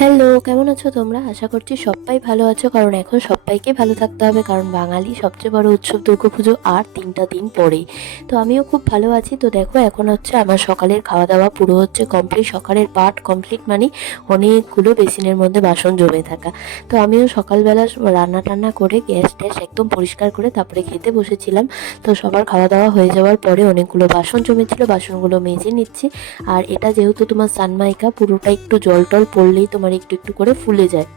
Hello, কেমন আছো তোমরা? আশা করছি সবাই ভালো আছো, কারণ এখন সবাইকে ভালো থাকতে হবে, কারণ বাঙালি সবচেয়ে বড় উৎসব দুর্গা পুজো আর তিনটা দিন পরেই। তো আমিও খুব ভালো আছি। তো দেখো, এখন হচ্ছে আমার সকালের খাওয়া দাওয়া পুরো হচ্ছে কমপ্লিট সকালের পার্ট কমপ্লিট মানে অনেকগুলো বেসিনের মধ্যে বাসন জমে থাকা। তো আমিও সকালবেলা রান্না টান্না করে গ্যাস ট্যাস একদম পরিষ্কার করে তারপরে খেতে বসেছিলাম। তো সবার খাওয়া দাওয়া হয়ে যাওয়ার পরে অনেকগুলো বাসন জমেছিল, বাসনগুলো মেজে নিচ্ছি। আর এটা যেহেতু তোমার সানমাইকা, পুরোটা একটু জল টল পড়লেই তোমার একটু একটু করে ফুলে যায়।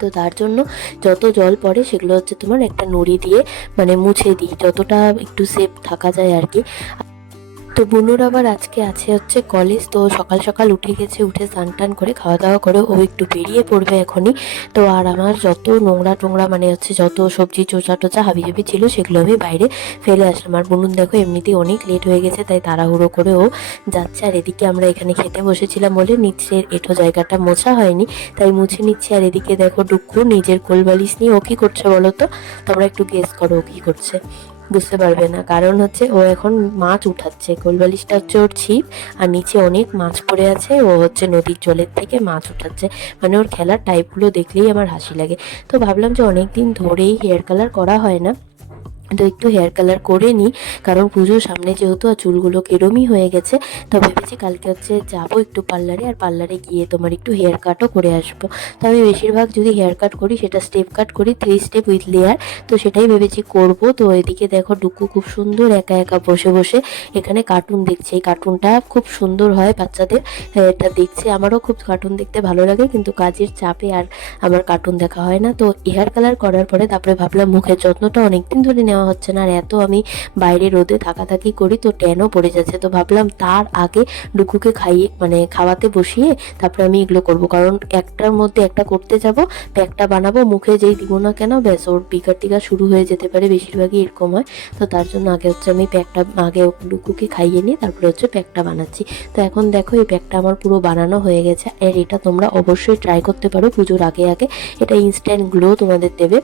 তো তার জন্য যত জল পড়ে সেগুলো হচ্ছে তোমার একটা নড়ি দিয়ে মানে মুছে দিই। যতটা একটু সেফ থাকা যায় আর কি। তো বুনুর আবার আজকে আছে হচ্ছে কলেজ, তো সকাল সকাল উঠে গেছে, উঠে স্নান টান করে খাওয়া দাওয়া করে, ও একটু বেরিয়ে পড়বে এখনই। তো আর আমার যত নোংরা টোংরা মানে হচ্ছে যত সবজি চোচা টোচা হাবি জাবি ছিল সেগুলো আমি বাইরে ফেলে আসলাম। আর বুনুন দেখো এমনিতেই অনেক লেট হয়ে গেছে, তাই তাড়াহুড়ো করে ও যাচ্ছে। আর এদিকে আমরা এখানে খেতে বসেছিলাম বলে নিচের এঠো জায়গাটা মোছা হয়নি, তাই মুছে নিচ্ছি। আর এদিকে দেখো ডুক্কু নিজের কোলবালিশ নিয়ে ও কি করছে বলো তো? তোমরা একটু গেস করো ও কি করছে। বুঝতে পারবে না। কারণ হচ্ছে ও এখন মাছ উঠাচ্ছে। কোলবালিশটা হচ্ছে ওর ছিপ, আর নিচে অনেক মাছ পড়ে আছে। ও হচ্ছে নদীর জলের থেকে মাছ উঠাচ্ছে। মানে ওর খেলার টাইপগুলো দেখলেই আমার হাসি লাগে। তো ভাবলাম যে অনেক দিন ধরেই হেয়ার কালার করা হয় না। তো একটু হেয়ার কালার করে নিই কারণ পুজোর সামনে যেহেতু আর চুলগুলো কেরমই হয়ে গেছে তো ভেবেছি কালকে হচ্ছে যাব একটু পার্লারে আর পার্লারে গিয়ে তোমার একটু হেয়ার কাটও করে আসব। তো আমি বেশিরভাগ যদি হেয়ার কাট করি সেটা স্টেপ কাট করি থ্রি স্টেপ উইথ লেয়ার তো সেটাই ভেবেছি করব। তো এদিকে দেখো ডুকু খুব সুন্দর একা একা বসে বসে এখানে কার্টুন দেখছে। এই কার্টুনটা খুব সুন্দর হয় বাচ্চাদের হ্যাঁ, এটা দেখছে। আমারও খুব কার্টুন দেখতে ভালো লাগে কিন্তু কাজের চাপে আর আমার কার্টুন দেখা হয় না। তো হেয়ার কালার করার পরে তারপরে ভাবলাম মুখের যত্নটা অনেকদিন ধরে নেওয়া হচ্ছে না। আর এত আমি বাইরে রোদে থাকাথাকি করি তো ট্যানও পড়ে যাচ্ছে। তো ভাবলাম তার আগে ডুকুকে খাইয়ে মানে খাওয়াতে বসিয়ে তারপরে আমি এগুলো করব। কারণ একটার মধ্যে একটা করতে যাব, প্যাকটা বানাবো, মুখে যেই দিব না কেন, ব্যাস, ওর পিকার টিকা শুরু হয়ে যেতে পারে, বেশিরভাগই এরকম হয়। তো তার জন্য আগে হচ্ছে আমি প্যাকটা, আগে ডুকুকে খাইয়ে নিয়ে তারপরে হচ্ছে প্যাকটা বানাচ্ছি। তো এখন দেখো, এই প্যাকটা আমার পুরো বানানো হয়ে গেছে। আর এটা তোমরা অবশ্যই ট্রাই করতে পারো পুজোর আগে আগে। এটা ইনস্ট্যান্ট গ্লো তোমাদের দেবে।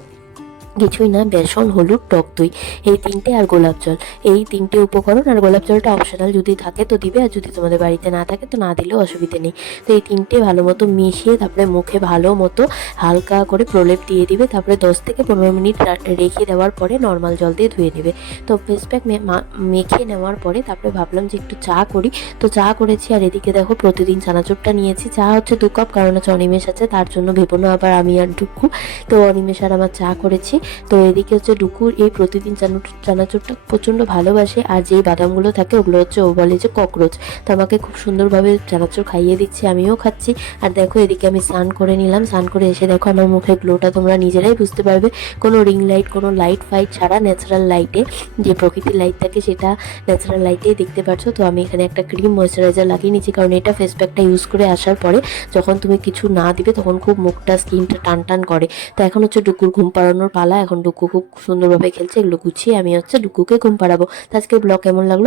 কিছুই না, বেসন, হলুদ, টক দই, এই তিনটে আর গোলাপ জল। এই তিনটে উপকরণ আর গোলাপ জলটা অপশনাল যদি থাকে তো দিবে, আর যদি তোমাদের বাড়িতে না থাকে তো না দিলেও অসুবিধে নেই। তো এই তিনটে ভালো মতো মিশিয়ে তারপরে মুখে ভালো মতো হালকা করে প্রলেপ দিয়ে দিবে, তারপরে দশ থেকে পনেরো মিনিট রেখে দেওয়ার পরে নর্মাল জল দিয়ে ধুয়ে নেবে। তো ফেস প্যাক মেখে নেওয়ার পরে তারপরে ভাবলাম যে একটু চা করি। তো চা করেছি আর এদিকে দেখো প্রতিদিন চানাচুরটা নিয়েছি। চা হচ্ছে দু কাপ কারণ হচ্ছে অনিমেষ আছে, তার জন্য ভেবো না আবার আমি আর ডুকু তো অনিমেষ আর আমার চা করেছি। তো এদিকে হচ্ছে ডুকুর এই প্রতিদিন চানা- চানাচুরটা প্রচণ্ড ভালোবাসে আর যেই বাদামগুলো থাকে ওগুলো হচ্ছে ও বলে যে ককরোচ। তো আমাকে খুব সুন্দরভাবে চানাচুর খাইয়ে দিচ্ছে, আমিও খাচ্ছি। আর দেখো এদিকে আমি স্নান করে নিলাম, স্নান করে এসে দেখো আমার মুখের গ্লোটা তোমরা নিজেরাই বুঝতে পারবে। কোনো রিং লাইট, কোনো লাইট ফাইট ছাড়া ন্যাচারাল লাইটে যে প্রকৃতির লাইট থাকে সেটা ন্যাচারাল লাইটেই দেখতে পাচ্ছ তো আমি এখানে একটা ক্রিম ময়শ্চারাইজার লাগিয়ে নিচ্ছি কারণ এটা ফেস প্যাকটা ইউজ করে আসার পরে যখন তুমি কিছু না দিবে তখন খুব মুখটা স্কিনটা টান টান করে। তো এখন হচ্ছে ডুকুর ঘুম পাড়ানোর পালা এখন ডুকু খুব সুন্দরভাবে খেলছে, এগুলো গুছিয়ে আমি হচ্ছে ডুকুকে ঘুম পাড়াবো। আজকের ব্লগ কেমন লাগল?